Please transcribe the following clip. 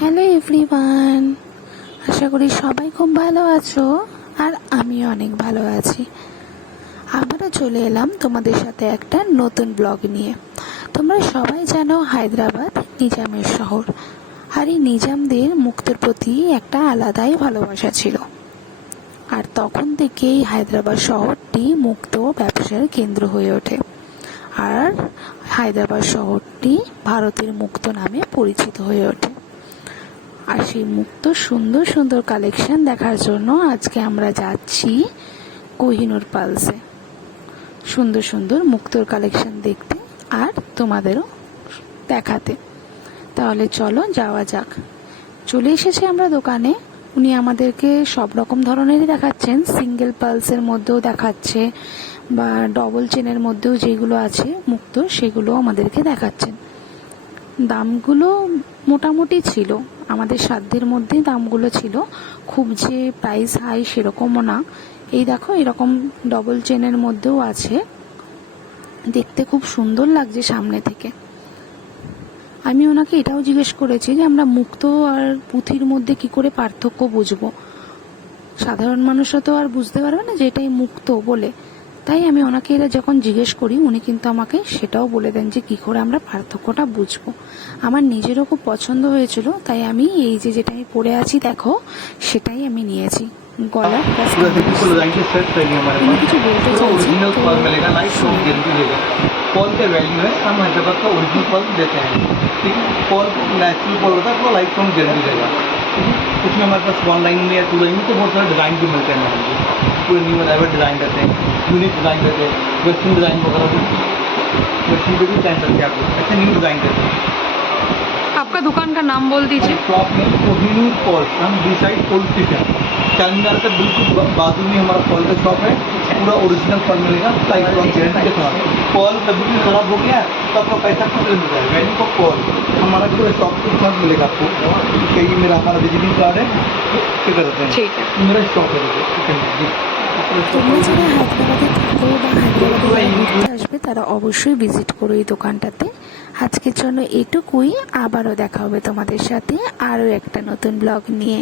Hello everyone, আশা করি সবাই খুব ভালো আছো আর আমিও অনেক ভালো আছি। আবারও চলে এলাম তোমাদের সাথে একটা নতুন ব্লগ নিয়ে। তোমরা সবাই জানো হায়দ্রাবাদ নিজামের শহর, আর এই নিজামদের মুক্তোর প্রতি একটা আলাদাই ভালোবাসা ছিল। আর তখন থেকেই হায়দ্রাবাদ শহরটি মুক্ত ব্যবসার কেন্দ্র হয়ে ওঠে, আর হায়দ্রাবাদ শহরটি ভারতের মুক্ত নামে পরিচিত হয়ে ওঠে। আর সেই মুক্ত সুন্দর সুন্দর কালেকশন দেখার জন্য আজকে আমরা যাচ্ছি কোহিনুর পালসে সুন্দর সুন্দর মুক্তোর কালেকশন দেখতে আর তোমাদেরও দেখাতে। তাহলে চলো যাওয়া যাক। চলে এসেছি আমরা দোকানে। উনি আমাদেরকে সব রকম ধরনেরই দেখাচ্ছেন, সিঙ্গেল পালসের মধ্যেও দেখাচ্ছে বা ডবল চেনের মধ্যেও যেগুলো আছে মুক্ত সেগুলো আমাদেরকে দেখাচ্ছেন। দামগুলো মোটামুটি ছিল, আমাদের সাধ্যের মধ্যেই দামগুলো ছিল, খুব যে প্রাইস হাই সেরকমও না। এই দেখো এরকম ডবল চেনের মধ্যেও আছে, দেখতে খুব সুন্দর লাগছে সামনে থেকে। আমি ওনাকে এটাও জিজ্ঞেস করেছি যে আমরা মুক্ত আর পুঁথির মধ্যে কি করে পার্থক্য বুঝবো, সাধারণ মানুষরা তো আর বুঝতে পারবে না যে এটাই মুক্ত বলে। তাই আমি ওনাকে এটা যখন জিজ্ঞেস করি উনি কিন্তু আমাকে সেটাও বলে দেন যে কি করে আমরা পার্থক্যটা বুঝবো। আমার নিজেরও খুব পছন্দ হয়েছিল, তাই আমি এই যে যেটা আমি পরে আছি দেখো সেটাই আমি নিয়েছি। গলার কিছু বলতে চাইছি। पॉल का वैल्यू है, हम हैदराबाद का ओरिजिनल पॉल देते हैं। ठीक है, पॉल नेचुरल पॉल होता है, पूरा लाइफ फ्रॉम गारंटी रहेगा। ठीक है, उसमें हमारे पास 1 लाइन में या 2 लाइन में तो बहुत सारे डिज़ाइन भी मिलते हैं हमारे पूरे न्यू एवर डिज़ाइन रहते हैं, यूनिक डिज़ाइन रहते हैं, वेस्टर्न डिज़ाइन वगैरह भी वेस्टर्न पे भी पहन सकते हैं आप लोग, ऐसे न्यू डिज़ाइन रहते हैं। आपका दुकान का नाम बोल दीजिए। शॉप में कोहिनूर पॉल, हम बी साइड पुल स्टेशन चांदीनार का बिल्कुल बाजू में हमारा पॉल का शॉप है। पूरा ओरिजिनल पॉल मिलेगा, लाइफ लॉन्ग गारंटी के साथ। पॉल कभी भी खराब हो गया तो आपका पैसा खुद मिल जाएगा। वैल्यू ऑफ पॉल हमारा पूरा शॉप के साथ मिलेगा आपको। ये मेरा हमारा विजिटिंग कार्ड है, क्या करते हैं, ठीक है, मेरा शॉप है। তোমরা যারা হায়দ্রাবাদে থাকো বা হায়দ্রাবাদে ঘুরতে আসবে তারা অবশ্যই ভিজিট করো এই দোকানটাতে। আজকের জন্য এটুকুই, আবারও দেখা হবে তোমাদের সাথে আরও একটা নতুন ব্লগ নিয়ে।